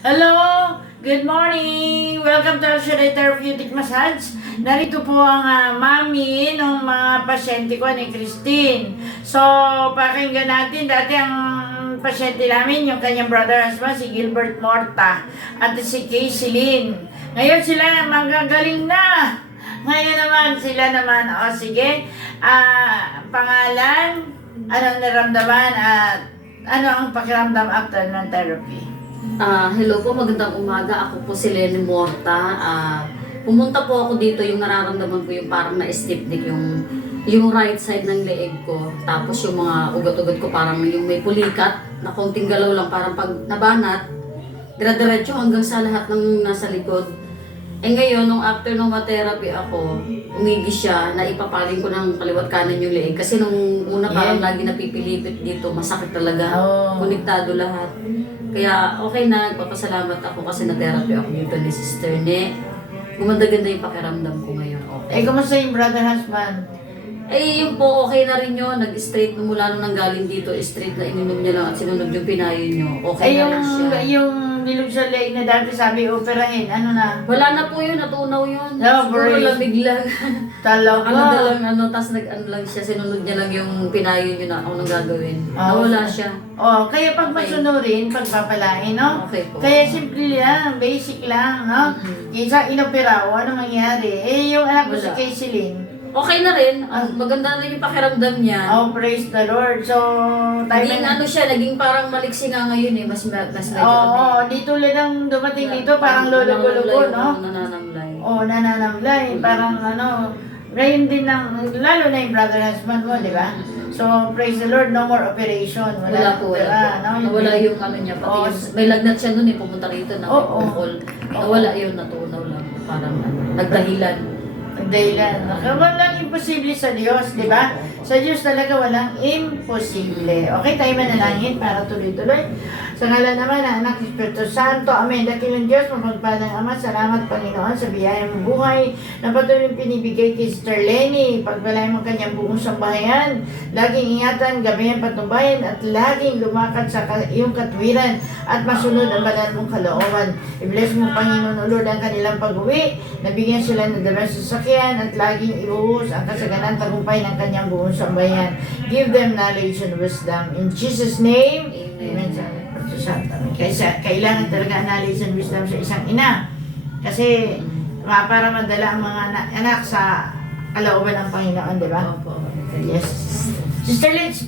Hello! Good morning! Welcome to Alshire Therapeutic Massage. Narito po ang mami ng mga pasyente ko ni Christine. So, pakinggan natin. Dati ang pasyente namin, yung kanyang brother husband, si Gilbert Morta at si Casey Lynn. Ngayon sila magagaling na. Ngayon naman, sila naman. O sige, pangalan, anong naramdaman at ano ang pakiramdam after ng therapy? Hello po, magandang umaga. Ako po si Lenny Morta. Pumunta po ako dito, yung nararamdaman ko yung parang na-stiff neck, yung right side ng leeg ko. Tapos yung mga ugat-ugat ko parang yung may pulikat na konting galaw lang, parang pag nabanat, dire-diretso hanggang sa lahat ng nasa likod. Ngayon, nung after nung therapy ako, umigis siya, na ipapaling ko ng kaliwat kanan yung leeg. Kasi nung una parang lagi napipilipit dito, masakit talaga. Konektado lahat. Kaya okay na, papasalamat ako kasi na-therapy ako dito ni Sister Ne. Gumanda-ganda yung pakiramdam ko ngayon. Okay. Kumusta yung brother husband? Yung po, okay na rin yun. Nag-straight mula nung nanggaling dito, straight na ininom niya lang at sinunod yung pinayo niyo. Okay na rin siya. Yung bilog sa leg na dati sabi operahin, ano na? Wala na po yun, natunaw yun. No, Siguro lamig lang. Talaga. Tas nag-ano lang siya, sinunod niya lang yung pinayo niyo na anong gagawin. Nawala siya. Kaya pag masunurin, pagpapalain, no? Okay po. Kaya simple lang, basic lang, no? Kaysa inopera o ano mangyari. Yung anak ko si Wala. Casey Lynn, Okay na rin. Maganda na rin yung pakiramdam niya. praise the Lord. So, Naging ano siya, naging parang maliksi nga ngayon eh. Mas medyo dito lang ang dumating dito, parang lolo-lolo, no? Nananamlay. Nananamlay. Parang ano, ngayon din lalo na yung brother husband mo, di ba? So, praise the Lord, no more operation. Wala po. Nawala yung ano niya. Pati may lagnat siya nun eh, pumunta rito na may nawala yun, natunaw lang. Parang nagdahilan. Dahilan. Walang imposible sa Diyos, di ba? Sa Diyos talaga walang imposible. Okay, tayo manalangin para tuloy-tuloy. Sa ngalan naman ng Anak ng Espiritu Santo. Amen. Dakilang Diyos, mapagpalang Ama, salamat Panginoon sa biyayang buhay na patuloy pinibigay kay Sister Lenny. Pagbalay mo kanyang buong sambahayan. Laging ingatan, gabayan, patnubayan at laging lumakad sa iyong katwiran at masunod ang banal mong kalooban. I-bless mo Panginoon o Lord ang kanilang pag-uwi. Nabigyan sila ng dalang sasakyan at laging ibuhos ang kasaganan tagumpay ng kanyang buong sambayan. Give them knowledge and wisdom. In Jesus' name, Amen. Kaya kailangan talaga knowledge and wisdom sa isang ina. Kasi para madala ang mga anak sa kalooban ng Panginoon, di ba? Opo. Yes. Sister Liz,